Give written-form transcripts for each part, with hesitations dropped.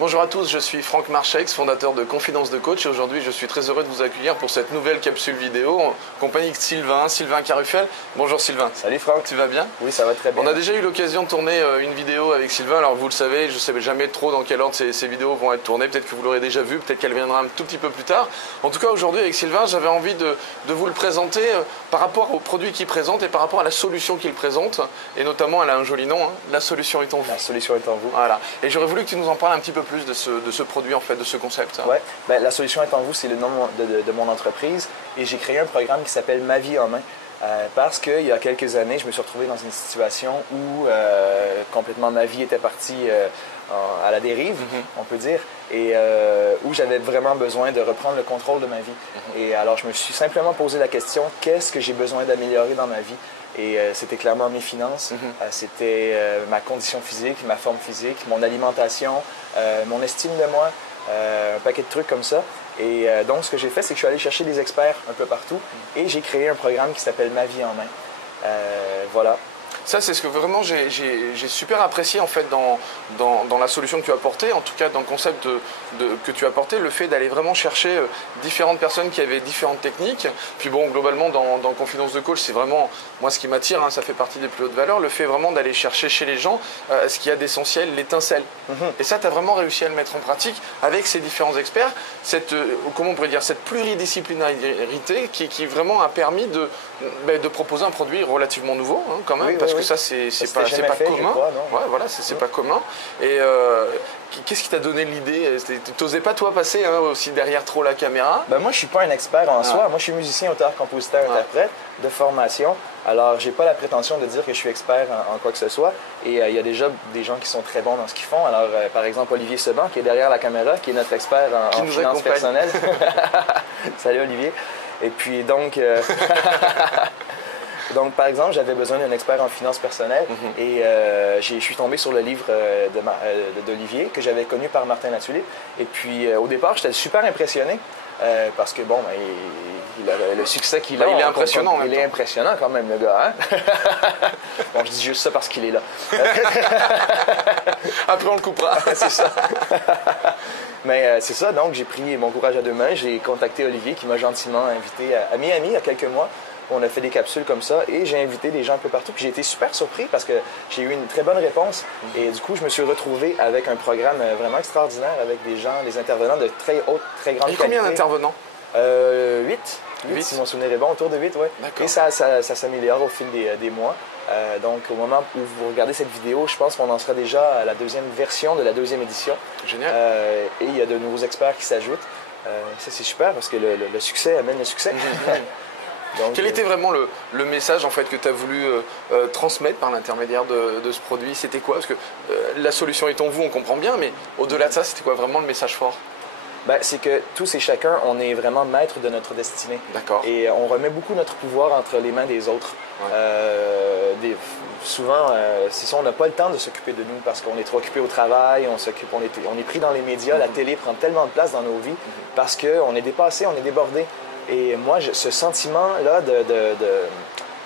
Bonjour à tous, je suis Franck Marchex, fondateur de Confidence de Coach et aujourd'hui je suis très heureux de vous accueillir pour cette nouvelle capsule vidéo en compagnie de Sylvain Carruffel. Bonjour Sylvain. Salut Franck. Tu vas bien? Oui, ça va très bien. On a déjà eu l'occasion de tourner une vidéo avec Sylvain, alors vous le savez, je ne sais jamais trop dans quel ordre ces vidéos vont être tournées, peut-être que vous l'aurez déjà vu, peut-être qu'elle viendra un tout petit peu plus tard. En tout cas aujourd'hui avec Sylvain, j'avais envie de vous le présenter par rapport aux produits qu'il présente et par rapport à la solution qu'il présente, et notamment elle a un joli nom, hein, la solution est en vous. La solution est en vous. Voilà. Et j'aurais voulu que tu nous en parles un petit peu plus de ce produit, en fait, de ce concept. Ouais. Ben, la solution est en vous, c'est le nom de mon entreprise et j'ai créé un programme qui s'appelle Ma vie en main. Parce qu'il y a quelques années, je me suis retrouvé dans une situation où complètement ma vie était partie à la dérive, on peut dire, et où j'avais vraiment besoin de reprendre le contrôle de ma vie. Et alors, je me suis simplement posé la question, qu'est-ce que j'ai besoin d'améliorer dans ma vie? Et c'était clairement mes finances, c'était ma condition physique, ma forme physique, mon alimentation, mon estime de moi, un paquet de trucs comme ça. Et donc, ce que j'ai fait, c'est que je suis allé chercher des experts un peu partout et j'ai créé un programme qui s'appelle Ma vie en main. Voilà. Ça, c'est ce que vraiment j'ai super apprécié en fait dans la solution que tu as apportée, en tout cas dans le concept que tu as apporté, le fait d'aller vraiment chercher différentes personnes qui avaient différentes techniques. Puis bon, globalement, dans Confidence de Coach, c'est vraiment, moi, ce qui m'attire, hein, ça fait partie des plus hautes valeurs, le fait vraiment d'aller chercher chez les gens ce qu'il y a d'essentiel, l'étincelle. Et ça, tu as vraiment réussi à le mettre en pratique avec ces différents experts, comment on pourrait dire, cette pluridisciplinarité qui vraiment a permis de proposer un produit relativement nouveau, hein, quand même, oui, parce oui, que ça, c'est pas commun. Ouais, voilà, c'est pas commun. Et qu'est-ce qui t'a donné l'idée? T'osais pas, toi, passer aussi derrière trop la caméra? Ben, moi, je suis pas un expert en soi. Moi, je suis musicien, auteur, compositeur, interprète de formation. Alors, j'ai pas la prétention de dire que je suis expert en quoi que ce soit. Et il y a déjà des gens qui sont très bons dans ce qu'ils font. Alors, par exemple, Olivier Seban, qui est derrière la caméra, qui est notre expert en finances personnelles. Salut, Olivier. Et puis, donc... Donc, par exemple, j'avais besoin d'un expert en finances personnelles et je suis tombé sur le livre d'Olivier que j'avais connu par Martin Latulippe. Et puis, au départ, j'étais super impressionné parce que, bon, il a le succès qu'il a. Il est impressionnant. Il est impressionnant quand même, le gars. Hein? Bon, je dis juste ça parce qu'il est là. Après, on le coupera. C'est ça. Mais c'est ça, donc j'ai pris mon courage à deux mains. J'ai contacté Olivier qui m'a gentiment invité à Miami il y a quelques mois. On a fait des capsules comme ça et j'ai invité des gens un peu partout. Puis j'ai été super surpris parce que j'ai eu une très bonne réponse. Et du coup, je me suis retrouvé avec un programme vraiment extraordinaire avec des gens, des intervenants de très haute, très grande qualité. Combien d'intervenants? 8, si mon souvenir est bon, autour de 8, oui. Et ça s'améliore au fil des mois. Donc, au moment où vous regardez cette vidéo, je pense qu'on en sera déjà à la deuxième version de la deuxième édition. Génial. Et il y a de nouveaux experts qui s'ajoutent. Ça, c'est super parce que le succès amène le succès. Donc, quel était vraiment le message en fait, que tu as voulu transmettre par l'intermédiaire de ce produit? C'était quoi? Parce que la solution est en vous, on comprend bien, mais au-delà de ça, c'était quoi vraiment le message fort? Ben, c'est que tous et chacun, on est vraiment maître de notre destinée. D'accord. Et on remet beaucoup notre pouvoir entre les mains des autres. Ouais. Souvent, c'est ça, on n'a pas le temps de s'occuper de nous parce qu'on est trop occupé au travail, on est pris dans les médias, la télé prend tellement de place dans nos vies parce qu'on est dépassé, on est débordé. Et moi, ce sentiment-là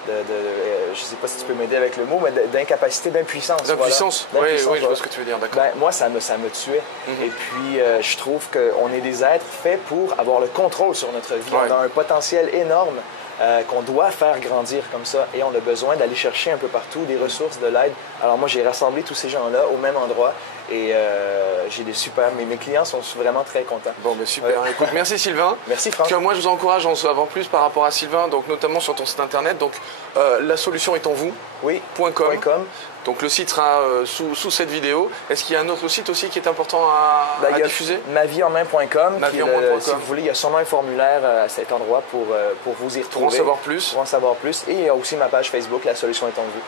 je ne sais pas si tu peux m'aider avec le mot, mais d'incapacité, d'impuissance. D'impuissance, oui, je vois ce que tu veux dire, d'accord. Ben, moi, ça me tuait. Et puis, je trouve qu'on est des êtres faits pour avoir le contrôle sur notre vie. On a un potentiel énorme qu'on doit faire grandir comme ça. Et on a besoin d'aller chercher un peu partout des ressources, de l'aide. Alors moi, j'ai rassemblé tous ces gens-là au même endroit. Et j'ai des super... Mes clients sont vraiment très contents. Bon, ben super. Écoute, merci Sylvain. Merci Franck. Moi, je vous encourage à en savoir plus par rapport à Sylvain, donc notamment sur ton site internet. Donc, la solution est en vous. Oui. .com. Donc, le site sera sous cette vidéo. Est-ce qu'il y a un autre site aussi qui est important à diffuser? Maviesenmain.com. Si vous voulez, il y a sûrement un formulaire à cet endroit pour vous y retrouver. Pour en savoir plus. Pour en savoir plus. Et il y a aussi ma page Facebook, La solution est en vous.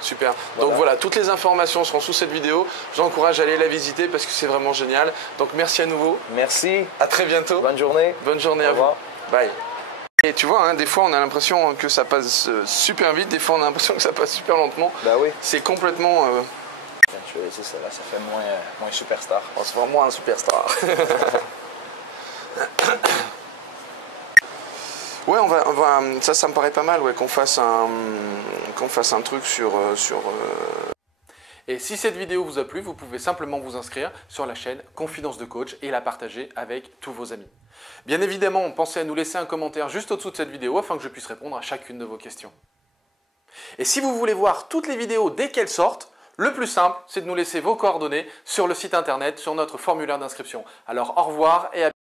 Super. Donc voilà, toutes les informations seront sous cette vidéo. Je vous encourage à aller la visiter parce que c'est vraiment génial. Donc merci à nouveau. Merci. À très bientôt. Bonne journée. Bonne journée à vous. Bye. Et tu vois, hein, des fois on a l'impression que ça passe super vite, des fois on a l'impression que ça passe super lentement. Bah oui. C'est complètement... Je vais laisser ça là, ça fait moins superstar. Oh, c'est vraiment un superstar. Ouais, ça me paraît pas mal, ouais, qu'on fasse un truc sur Et si cette vidéo vous a plu, vous pouvez simplement vous inscrire sur la chaîne Confidence de Coach et la partager avec tous vos amis. Bien évidemment, pensez à nous laisser un commentaire juste au-dessous de cette vidéo afin que je puisse répondre à chacune de vos questions. Et si vous voulez voir toutes les vidéos dès qu'elles sortent, le plus simple, c'est de nous laisser vos coordonnées sur le site internet, sur notre formulaire d'inscription. Alors au revoir et à bientôt.